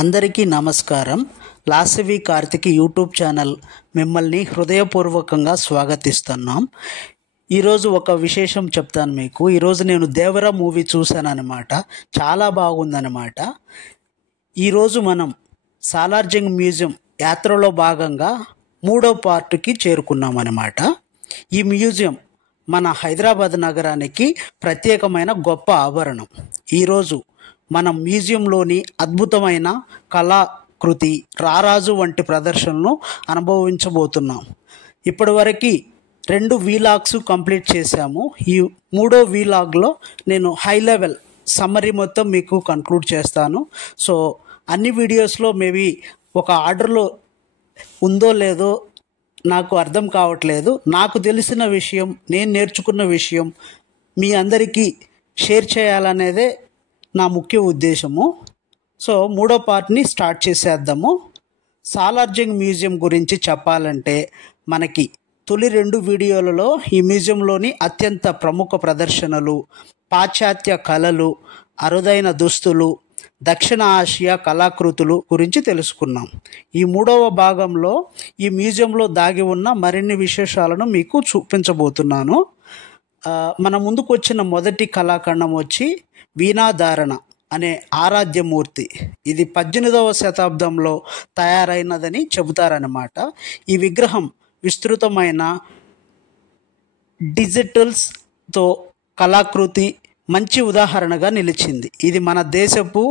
అందరికీ నమస్కారం. లాస్యవి Karthik YouTube channel మిమ్మల్ని హృదయపూర్వకంగా స్వాగతిస్తున్నాం. ఈరోజు ఒక విశేషం చెప్తాను మీకు. ఈరోజు నేను దేవరా మూవీ చూశానన్నమాట. చాలా బాగుందన్నమాట. ఈరోజు మనం సాలార్జంగ్ మ్యూజియం యాత్రలో భాగంగా 3వ పార్ట్కి చేరుకున్నాం అన్నమాట. ఈ మ్యూజియం మన హైదరాబాద్ నగరానికి ప్రత్యేకమైన గొప్ప ఆభరణం. ఈరోజు మనం మ్యూజియంలోని అద్భుతమైన కళాకృతి రారాజు వంటి ప్రదర్శనను అనుభవించబోతున్నాం. ఇప్పటివరకు 2 వీలాగ్స్ కంప్లీట్ చేశాము. ఈ 3వ వీలాగ్లో నేను హై లెవెల్ సమ్మరీ మొత్తం మీకు కన్క్లూడ్ చేస్తాను. సో అన్ని వీడియోస్లో మేబీ ఒక ఆర్డర్లో ఉందో లేదో నాకు అర్థం కావట్లేదు. నాకు తెలిసిన విషయం, నేను నేర్చుకున్న విషయం మీ అందరికీ షేర్ చేయాలనేదే నా ముఖ్య ఉద్దేశము. సో 3వ పార్ట్ని స్టార్ట్ చేసేద్దాము. సాలార్జంగ్ మ్యూజియం గురించి చెప్పాలంటే మనకి తొలి 2 వీడియోలలో ఈ మ్యూజియంలోని అత్యంత ప్రముఖ ప్రదర్శనలు, పాశ్చాత్య కళలు, అరుదైన దుస్తులు, దక్షిణ ఆసియా కళాకృతులు గురించి తెలుసుకున్నాం. ఈ 3వ భాగంలో ఈ మ్యూజియంలో దాగి ఉన్న మరిన్ని విశేషాలను మీకు చూపించబోతున్నాను. మన ముందుకు వచ్చిన మొదటి కళాఖండం వచ్చి వీణాధారణ అనే ఆరాధ్యమూర్తి. ఇది 18వ శతాబ్దంలో తయారైనదని చెబుతారన్నమాట. ఈ విగ్రహం విస్తృతమైన డిజిటల్స్తో కళాకృతి మంచి ఉదాహరణగా నిలిచింది. ఇది మన దేశపు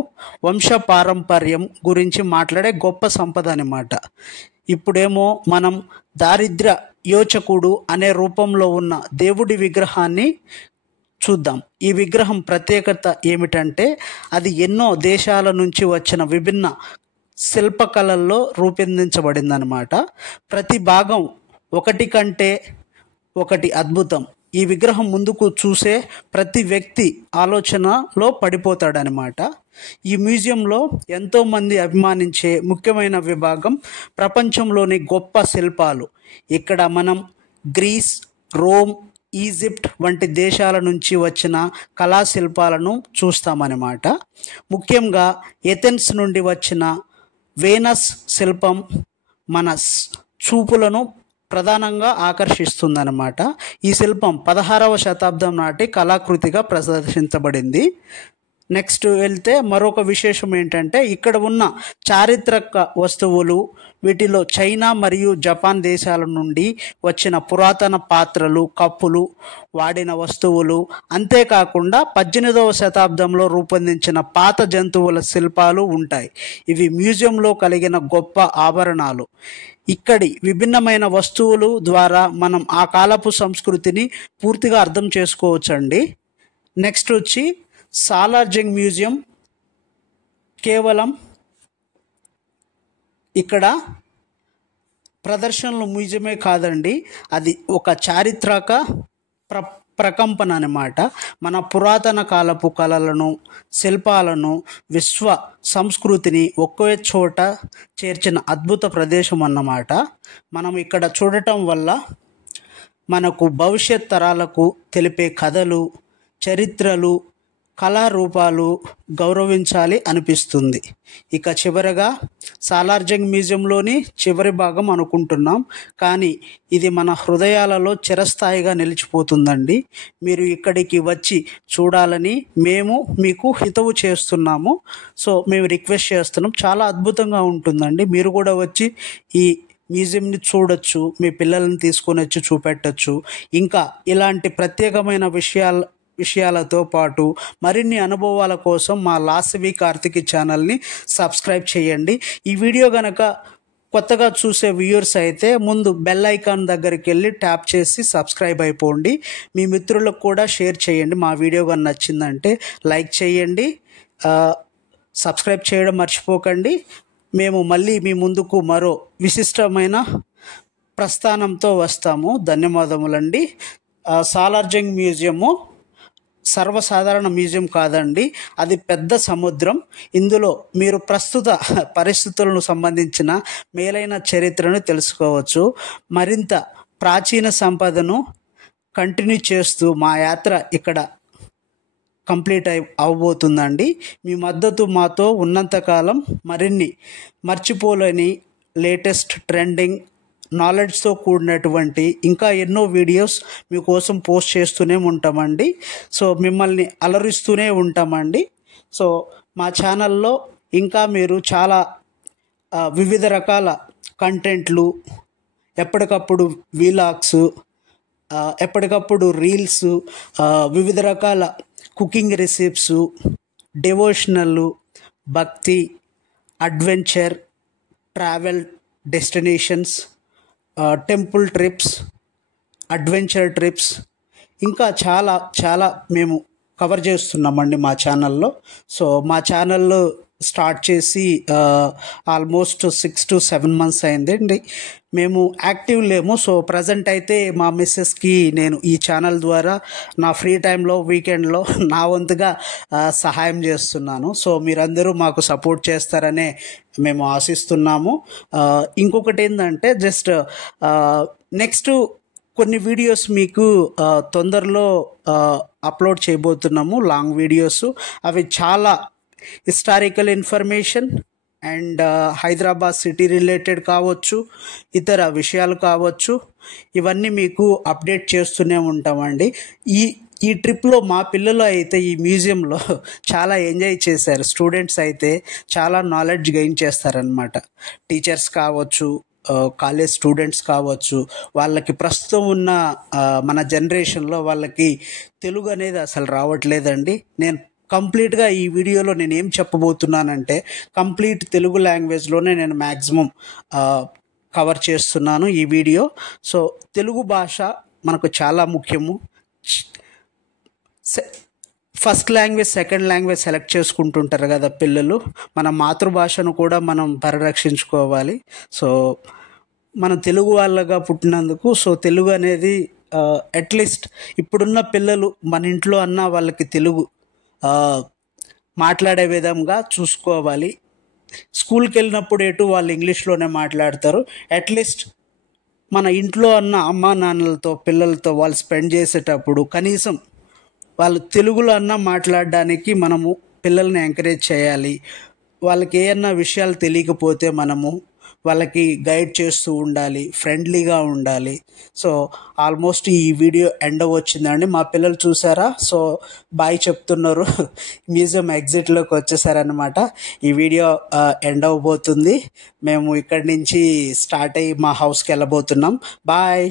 వంశ పారంపర్యం గురించి మాట్లాడే గొప్ప సంపద అన్నమాట. ఇప్పుడేమో మనం దారిద్ర్య యోచకుడు అనే రూపంలో ఉన్న దేవుడి విగ్రహాన్ని చూద్దాం. ఈ విగ్రహం ప్రత్యేకత ఏమిటంటే అది ఎన్నో దేశాల నుంచి వచ్చిన విభిన్న శిల్పకళల్లో రూపొందించబడిందనమాట. ప్రతి భాగం ఒకటి కంటే ఒకటి అద్భుతం. ఈ విగ్రహం ముందుకు చూసే ప్రతి వ్యక్తి ఆలోచనలో పడిపోతాడనమాట. ఈ మ్యూజియంలో ఎంతోమంది అభిమానించే ముఖ్యమైన విభాగం ప్రపంచంలోని గొప్ప శిల్పాలు. ఇక్కడ మనం గ్రీస్, రోమ్, ఈజిప్ట్ వంటి దేశాల నుంచి వచ్చిన కళాశిల్పాలను చూస్తామన్నమాట. ముఖ్యంగా ఏథెన్స్ నుండి వచ్చిన వేనస్ శిల్పం మన చూపులను ప్రధానంగా ఆకర్షిస్తుందన్నమాట. ఈ శిల్పం 16వ శతాబ్దం నాటి కళాకృతిగా ప్రదర్శించబడింది. నెక్స్ట్ వెళ్తే మరొక విశేషం ఏంటంటే ఇక్కడ ఉన్న చారిత్రక వస్తువులు, వీటిలో చైనా మరియు జపాన్ దేశాల నుండి వచ్చిన పురాతన పాత్రలు, కప్పులు, వాడిన వస్తువులు, అంతేకాకుండా 18వ శతాబ్దంలో రూపొందించిన పాత జంతువుల శిల్పాలు ఉంటాయి. ఇవి మ్యూజియంలో కలిగిన గొప్ప ఆభరణాలు. ఇక్కడి విభిన్నమైన వస్తువులు ద్వారా మనం ఆ కాలపు సంస్కృతిని పూర్తిగా అర్థం చేసుకోవచ్చండి. నెక్స్ట్ వచ్చి సాలార్జంగ్ మ్యూజియం కేవలం ఇక్కడ ప్రదర్శనలు మ్యూజియమే కాదండి, అది ఒక చారిత్రక ప్రకంపన అన్నమాట. మన పురాతన కాలపు కళలను, శిల్పాలను, విశ్వ సంస్కృతిని ఒకే చోట చేర్చిన అద్భుత ప్రదేశం అన్నమాట. మనం ఇక్కడ చూడటం వల్ల మనకు భవిష్యత్ తరాలకు తెలిపే కథలు, చరిత్రలు, కళారూపాలు గౌరవించాలి అనిపిస్తుంది. ఇక చివరగా సాలార్జంగ్ మ్యూజియంలోని చివరి భాగం అనుకుంటున్నాం, కానీ ఇది మన హృదయాలలో చిరస్థాయిగా నిలిచిపోతుందండి. మీరు ఇక్కడికి వచ్చి చూడాలని మేము మీకు హితవు చేస్తున్నాము. సో మేము రిక్వెస్ట్ చేస్తున్నాం. చాలా అద్భుతంగా ఉంటుందండి. మీరు కూడా వచ్చి ఈ మ్యూజియంని చూడొచ్చు, మీ పిల్లల్ని తీసుకొని వచ్చి చూపెట్టచ్చు. ఇంకా ఇలాంటి ప్రత్యేకమైన విషయాలతో పాటు మరిన్ని అనుభవాల కోసం మా లాస్యవి కార్తిక్ ఛానల్ని సబ్స్క్రైబ్ చేయండి. ఈ వీడియో కనుక కొత్తగా చూసే వ్యూయర్స్ అయితే ముందు బెల్ ఐకాన్ దగ్గరికి వెళ్ళి ట్యాప్ చేసి సబ్స్క్రైబ్ అయిపోండి. మీ మిత్రులకు కూడా షేర్ చేయండి. మా వీడియో కానీ నచ్చిందంటే లైక్ చేయండి, సబ్స్క్రైబ్ చేయడం మర్చిపోకండి. మేము మళ్ళీ మీ ముందుకు మరో విశిష్టమైన ప్రస్థానంతో వస్తాము. ధన్యవాదములండి. సాలార్జంగ్ మ్యూజియము సర్వసాధారణ మ్యూజియం కాదండి, అది పెద్ద సముద్రం. ఇందులో మీరు ప్రస్తుత పరిస్థితులను సంబంధించిన మేలైన చరిత్రను తెలుసుకోవచ్చు. మరింత ప్రాచీన సంపదను కంటిన్యూ చేస్తూ మా యాత్ర ఇక్కడ కంప్లీట్ అవబోతుందండి. మీ మద్దతు మాతో ఉన్నంతకాలం మరిన్ని మర్చిపోలేని లేటెస్ట్ ట్రెండింగ్ నాలెడ్జ్తో కూడినటువంటి ఇంకా ఎన్నో వీడియోస్ మీకోసం పోస్ట్ చేస్తూనే ఉంటామండి. సో మిమ్మల్ని అలరిస్తూనే ఉంటామండి. సో మా ఛానల్లో ఇంకా మీరు చాలా వివిధ రకాల కంటెంట్లు, ఎప్పటికప్పుడు వీలాగ్స్, ఎప్పటికప్పుడు రీల్స్, వివిధ రకాల కుకింగ్ రెసిపీస్, డివోషనల్, భక్తి, adventure, travel destinations, temple trips, adventure trips, ఇంకా చాలా చాలా మేము కవర్ చేస్తున్నామండి మా ఛానల్లో. సో మా ఛానల్లో స్టార్ట్ చేసి ఆల్మోస్ట్ 6 to 7 months అయిందండి. మేము యాక్టివ్ లేము. సో ప్రజెంట్ అయితే మా మిస్సెస్కి నేను ఈ ఛానల్ ద్వారా నా ఫ్రీ టైంలో వీకెండ్లో నా వంతుగా సహాయం చేస్తున్నాను. సో మీరందరూ మాకు సపోర్ట్ చేస్తారనే మేము ఆశిస్తున్నాము. ఇంకొకటి ఏంటంటే జస్ట్ నెక్స్ట్ కొన్ని వీడియోస్ మీకు తొందరలో అప్లోడ్ చేయబోతున్నాము, లాంగ్ వీడియోస్. అవి చాలా historical information and Hyderabad city related కావచ్చు, ఇతర విషయాలు కావచ్చు, ఇవన్నీ మీకు అప్డేట్ చేస్తూనే ఉంటామండి. ఈ ట్రిప్లో మా పిల్లలు అయితే ఈ మ్యూజియంలో చాలా ఎంజాయ్ చేశారు. స్టూడెంట్స్ అయితే చాలా నాలెడ్జ్ గెయిన్ చేస్తారనమాట. టీచర్స్ కావచ్చు, కాలేజ్ స్టూడెంట్స్ కావచ్చు, వాళ్ళకి ప్రస్తుతం ఉన్న మన జనరేషన్లో వాళ్ళకి తెలుగు అనేది అసలు రావట్లేదండి. నేను కంప్లీట్గా ఈ వీడియోలో నేను ఏం చెప్పబోతున్నానంటే కంప్లీట్ తెలుగు లాంగ్వేజ్లోనే నేను మ్యాక్సిమం కవర్ చేస్తున్నాను ఈ వీడియో. సో తెలుగు భాష మనకు చాలా ముఖ్యము. First language, second language select చేసుకుంటుంటారు కదా పిల్లలు. మన మాతృభాషను కూడా మనం పరిరక్షించుకోవాలి. సో మనం తెలుగు వాళ్ళగా పుట్టినందుకు సో తెలుగు అనేది అట్లీస్ట్ ఇప్పుడున్న పిల్లలు మన ఇంట్లో అన్న వాళ్ళకి తెలుగు మాట్లాడే విధంగా చూసుకోవాలి. స్కూల్కి వెళ్ళినప్పుడు ఎటు వాళ్ళు ఇంగ్లీష్లోనే మాట్లాడతారు. అట్లీస్ట్ మన ఇంట్లో అన్న అమ్మా నాన్నలతో పిల్లలతో వాళ్ళు స్పెండ్ చేసేటప్పుడు కనీసం వాళ్ళు తెలుగులో అన్నా మాట్లాడడానికి మనము పిల్లల్ని ఎంకరేజ్ చేయాలి. వాళ్ళకి ఏమన్నా విషయాలు తెలియకపోతే మనము వాళ్ళకి గైడ్ చేస్తూ ఉండాలి, ఫ్రెండ్లీగా ఉండాలి. సో ఆల్మోస్ట్ ఈ వీడియో ఎండ్ వచ్చిందండి. మా పిల్లలు చూసారా, సో బాయ్ చెప్తున్నారు, మ్యూజియం ఎగ్జిట్లోకి వచ్చేసారనమాట. ఈ వీడియో ఎండ్ అవ్వబోతుంది. మేము ఇక్కడి నుంచి స్టార్ట్ అయ్యి మా హౌస్కి వెళ్ళబోతున్నాం. బాయ్.